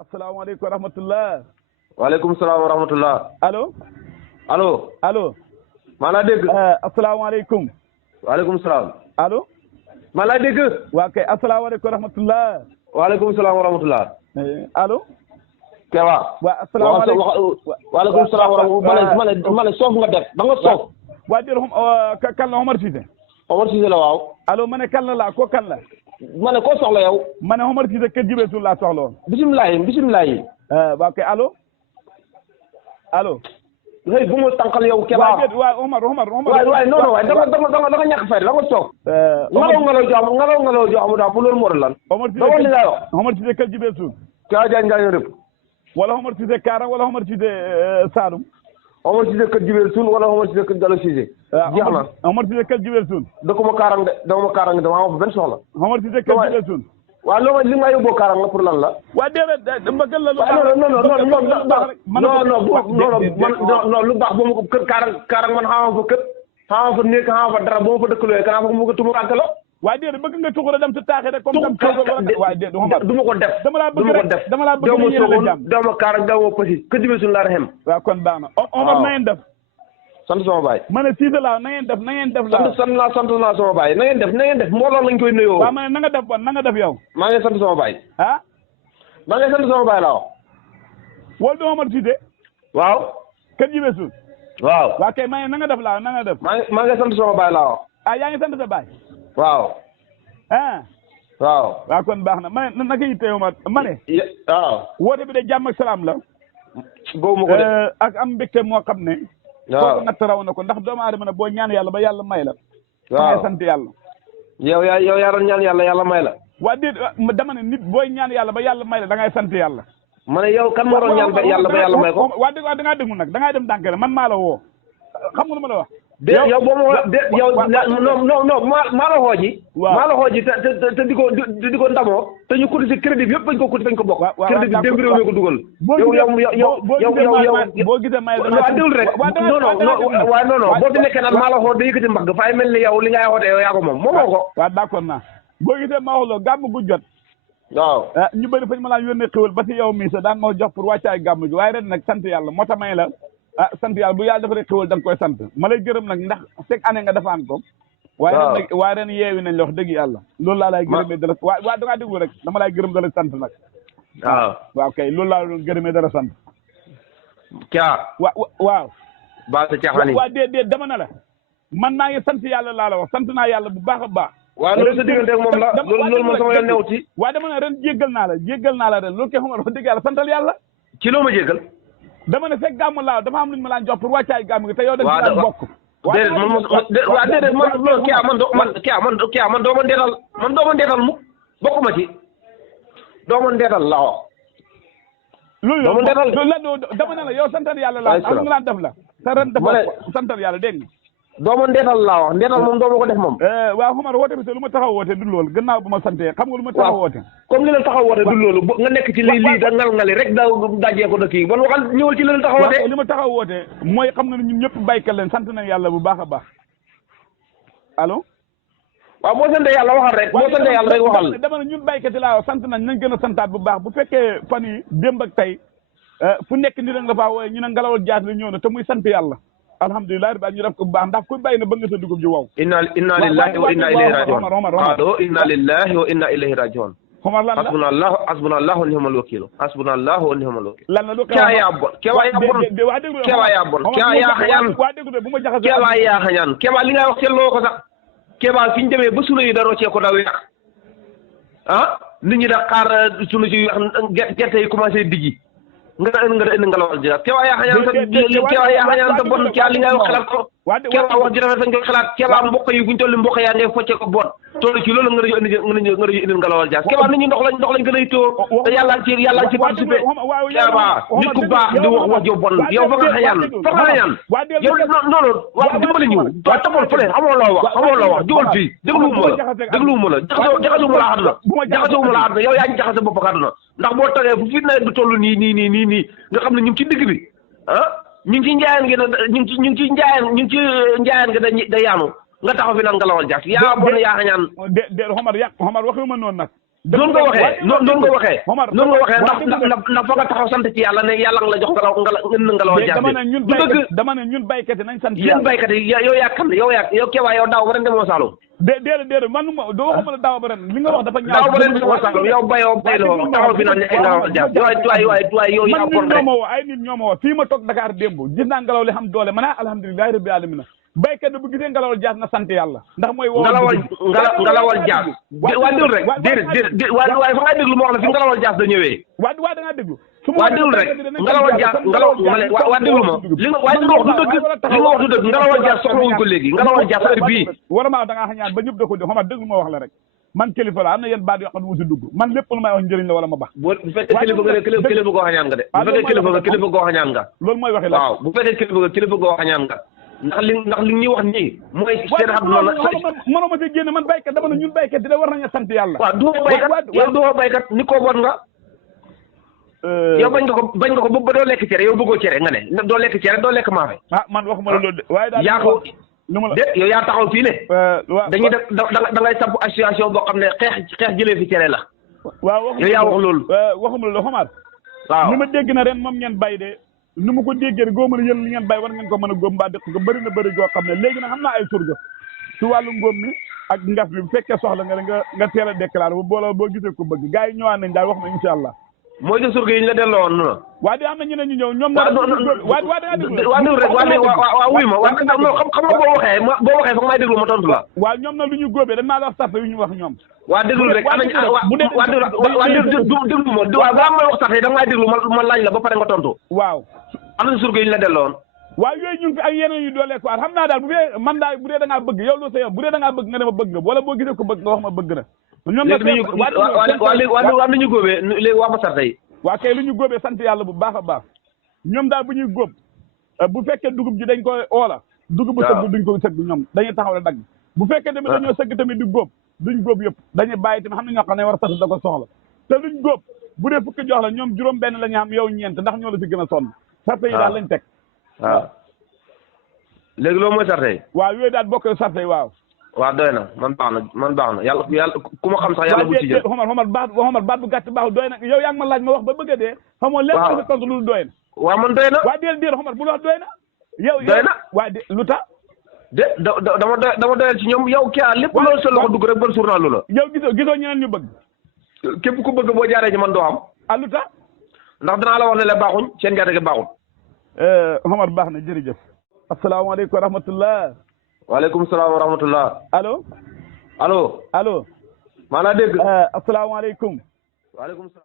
asalaamaaleykum wa rahmatullah. waaleykum salaam wa rahmatullah. allo. allo. allo. maa laa dégg. asalaamaaleykum. waaleykum salaam. allo. maa laa dégg. waa kay asalaamaaleykum wa rahmatullah. waaleykum salaam wa rahmatullah. allo. Kewa. waa asalaamaaleykum. waaleykum salaam wa rahmatullah. ma ne soof nga def da nga soof. waa déedéet kan la Omar Cissé. Omar Cissé la waaw. allo ma ne kan la laa ko kan la. ma ne koo soxla yow. ma ne Omar Cissé kër Jibril Suul laa soxla woon. bisimilah yi bisimilah yi. waa kay allo. allo. hey bu ma tànqal yow Kewa. waa déedéet waa Omar. waay non waay da nga ñàkk fay da nga soof. ngalaw joo daal bu loolu moo lan. Omar Cissé li ngay wax. Omar Cissé kër Jibril Suul. Kewa Diagne nga rëpp. wala Omar Cissé Kaarang wala Omar Cissé Saalum. Omar Cissé kër Jibril Suul wala Omar Cissé kër Gallo Cissé. jeex na Omar Cissé kër Jibril Suul. dëkkuma Kaarang de dama Kaarang de maa ma fa benn soxla. Omar Cissé kër Jibril Suul. waaw loolu li ma yóbboo Kaarang la pour lan la. waa déedéet dama gën la lu non lu baax boo ma ko kër Kaarang man xaama fa kër xaama fa néeg xaama fa dara boo ma fa dëkkaloo kanaa fa mu ko tumurànke la. waaye déedéet bëgg nga tuxu dem ci taaxi rek comme waaye déedéet du ma ko def dama laa bëgg rek dama laa bëgg ñu la jàmm dama Kaarang dama Passy kër Jibril Suul laa raxem. waaw kon baax na Omar na ngeen def. sant sama baay. ma ne Cissé laa na ngeen def laa. sant naa sama baay na ngeen def mbooloo lañ koy nuyoo. waaw ma ne na nga def bon na nga def yow. maa ngi sant sama baay. ah. maa ngi sant sama baay laa wax. wóol du Omar Cissé. waaw. kër Jibril Suul. waaw. waa kay ma ne na nga def laa na nga def. maa ngi sant sama baay laa wax. ah yaa ngi sant sa baay. waaw. ah. waaw. waaw kon baax na ma ne naka yitte Omar ma ne. waaw. woote bi de jàmm ak salaam la. boobu ma ko de. ak am mbégte moo xam ne. waaw kooku natt raw na ko ndax doomu aadama ne boo ñaan yàlla ba yàlla may la. waaw ngay sant yàlla. yow yaa doon ñaan yàlla may la. waa déet dama ne nit booy ñaan yàlla ba yàlla may la da ngay sant yàlla. ma ne yow kan moo doon ñaan ba yàlla may ko. waa dégg da ngaa déglu nag da ngaa dem dànkere man maa la woo xam nga lu ma la wax. yow boo ma yow non maa la xooji. waaw maa la xooji te di ko ndamoo te ñu cotisé crédit bi yëpp bañ ko bokk. crédit bi démb réew mi ko dugal. boo gisee may waaw déglu rek non boo fi nekkee naan maa la xool da yëkkati mbagg fay mel ni yow li ngay xoote yow yaa ko moom moomoo ko. waaw d'accord naa boo gisee ma wax loo gàmm gu jot. waaw ñu bëri fañ ma laa yónnee xéwal ba si yow mii sa daan moo jox pour wàccaay gàmm gi waaye ren nag sant yàlla moo tax may la sant yàlla bu yàlla dafa rek xéwal da nga koy sant ma lay gërëm nag ndax chaque année nga defaan ko. waaye ren yeewi nañ la wax dëgg yàlla. loolu laa lay gërëmee dara waaw da ngaa déglu rek dama lay gërëm dala sant nag. waaw kay loolu laa doon gërëmee dara sant. waaw. baa sa caaxaan yi waaw déedéet dama ne la man maa ngi sant yàlla laa la wax sant naa yàlla bu baax a baax. waaw loolu sa diggante ak moom la loolu man sama yoon new ci. waaw dama ne ren jéggal naa la ren loolu kay xam nga wax dëgg yàlla santal yàlla. ci loo ma jéggal. dama ne fekk gàmm laaw dafa am lu ñu ma laan jox pour wàccaay gàmm gi te yow dañ ci daan bokk. déedéet man loolu kii man doo ma ndeetal mu bokkuma ci doo ma ndeetal la wax. loolu doo ma ndeetal dama ne la yow santal yàlla laa am nga laan def la te ren dafa santal yàlla dégg nga. doo ma ndeetal laa wax ndeetal moom doo ma ko def moom. waaw Omar woote bi te lu ma taxaw woote du loolu gannaaw bu ma santee xam nga lu ma taxaw woote. comme li la taxaw woote du loolu nga nekk ci lii da ngal-ngali rek da dajee ko da kii bon waxal ñëwal ci li la taxaw woote. li ma taxaw woote mooy xam nga ne ñun ñëpp baykat leen sant nañ yàlla bu baax a baax allo. waaw boo santee yàlla waxal rek boo santee yàlla rek waxal. dama ne ñun baykat yi laa sant nañ gën a santaat bu baax bu fekkee fan yi démb ak tey fu nekk ni nga faa wooye ñu ne ngalawal jaas li ñëw na te muy sant yàlla alhamdulilah rabbi ñu def ko bu baax ndax ku bàyyi na ba nga sa dugub ji wow. inna lillahi wa inna ilayhi rajiun allo inna lillahi wa inna ilayhi rajiun. Omar lan la hasbunallahu wa ni'mal wakil hasbunallahu wa ni'mal wakil. lan la lu kewa yaa bon kewa yaa xañaan bu ma jaxase kewa yaa xañaan kewa li ngay wax seetloo ko sax kewa fi ñu demee ba sunu yi da roccee ko daw yàq nit ñi da xaar sunu ci gerte yi commencé diggi nga indi ngalawal ji kewa yaa xañaan te bon kewa li ngay wax xalaat ko kewa wax ji rafet fañ koy xalaat kewa mboq yi buñ tolli mboq yaa ngay focce ko bon toolu ci loolu nga rajo indi ngalawal jaas kewa nit ñi ndox lañ gën a yittoo te yàlla ci participé kewa nit ku baax di wax jo bon yow fa nga xañaan yow noonu waaw dimbali ñu waaw tabal fële xamoo loo wax jógal fii dégluwuma la jaxasewuma la àdduna yow yaa ñu jaxase bopp ak àdduna ndax boo tawee fu fi nawet bi toll nii nga xam ne ñu ngi ci digg bi ñu ngi ci njaayaan gi ñu ngi ci njaayaan gi da yaanu nga taxaw fi naan ngalawal jaas yaa bon yaa xañaan Omar waxuma noonu nag noonu nga waxee noonu nga waxee noonu nga waxee ndax fa nga taxaw sant ci yàlla ne yàlla nga la jox ngalawal jaas bi dama ne ñun baykat yi nañ sant yéen baykat yi yow yaa kan yow Kéba yow daaw ba ren demoo Saloum déedéet man doo waxuma la daaw ba ren li nga wax dafa ñaaw daaw ba ren demoo Saloum yow bayoo bay la taxaw fi naan ne ay ngalawal jaas waay yow yaa bon rek ay nit ñoo ma woo fii ma toog Dakar démb gis naa ngelaw li xam doole ma naa alhamdulilahi rabbi alamina baykat bi bu gisee ngalawal jaas na sant yàlla ndax mooy ngalawal jaas waa déglu rek déedéet waaye fa ngaa déglu moo wax ne fi ngalawal jaas da ñëwee waa da ngaa déglu waa déglu rek ngalawal jaas waa déglu ma li nga waaye li nga wax du dëgg li nga wax du dëgg ngalawal jaas soxlawuñ ko léegi ngalawal jaas heure bii war maa da ngaa xañaan ba ñëpp da ko di xama déglu ma wax la rek man kilifa la am na yenn baat yoo xam ne mu si dugg man lépp lu may wax njëriñ la wala ma bax bu fekkee kilifa nga ne kilifa goo xañaan nga de bu fekkee kilifa goo xañaan nga loolu mooy waxi la waaw bu fekkee kilifa goo xañaan nga ndax li ñuy wax nii mooy seen xam noonu mënoo ma si génne man baykat dama ne ñun baykat di da war nañu sant yàlla waaw du baykat yow du baykat ni ko bon nga yow bañ nga ko ba doo lekk cere yow bëggoo cere nga ne doo lekk cere doo lekk maafe man waxuma la loolu de waaye daal yaa ko déet yow yaa taxaw fii ne dañuy def da ngay samp association boo xam ne xeex jëlee fi cere la waaw yow yaa wax loolu waxuma la xamaat waaw ni ma dégg na ren moom ngeen bay de ni ma ko déggee góoma ne yéen li ngeen bay war ngeen ko mën a góob mbaa dëkk ko bëri na bëri goo xam ne léegi nag xam naa ay surga ci wàllu ngóob mi ak ngaf bi bu fekkee soxla nga teel a déclaré bu booloo boo gisee ko bëgg gars yi ñëwaat nañ daal wax na incha allah mooy de surga yi ñu la delloo woon noonu waa di am na ñeneen ñu ñëw ñoom na waa da ngaa déglu waa wuy ma waa xam nga boo waxee foog may déglu ma tontu la waaw ñoom na lu ñu góobee dañ naa la wax sarte yu ñu wax ñoom waa déglu rek am nañ waa déglu ma waaw balaa may wax sarte da ngay déglu ma laaj la ba pare nga tontu waaw am na surga yi ñu la delloo woon waaw yooyu ñu ngi fi ak yeneen yu doolee ko xam naa daal bu dee man daal bu dee da ngaa bëgg yow lu sa yow bu dee da ngaa bëgg nga ne ma bëgg nga wala boo gisee ko bëgg nga wax ma bëgg na ñoom léegi am nañu góobee léegi wax ma sarte yi waa kay lu ñu góobee sant yàlla bu baax a baax ñoom daal bu ñuy góob bu fekkee dugub ji dañ koy oola dugub bu sëgg duñ ko sëgg ñoom dañuy taxaw la dagg bu fekkee tamit dañoo sëgg tamit di góob duñ góob yëpp dañuy bàyyi tamit xam ne ñoo xam ne war a sat da ko soxla te luñ góob bu dee fukki jox la ñoom juróom benn la ñu am yow ñeent ndax ñoo la si gën a sonn sarte yi daal lañ teg waaw léegi loolu mooy sarte yi waaw yooyu daal bokk sarte yi waaw doy na man baax na yàlla ku ma xam sax yàlla bu ci jël xomar baat bu gàtt baaxul doy na yow yaa ngi ma laaj ma wax ba bëgg a dee xamoo lépp sa tontu lu doy na waaw man doy na waa déel xomar bu wax doy na yow doy na waa de lu tax dama doyal ci ñoom yow kii lépp loolu sa loxo dugg rek ban journal lu la yow gisoo ñeneen ñu bëgg képp ku bëgg boo jaaree ci man doo am lu tax ndax danaa la wax ne la baaxuñ seen gerte gi baaxul xomar baax na jërëjëf asalaamaaleykum wa rahmatullah waaleykum salaam wa rahmatullah allo maa laa dégg asalaamaaleykum waaleykum salaam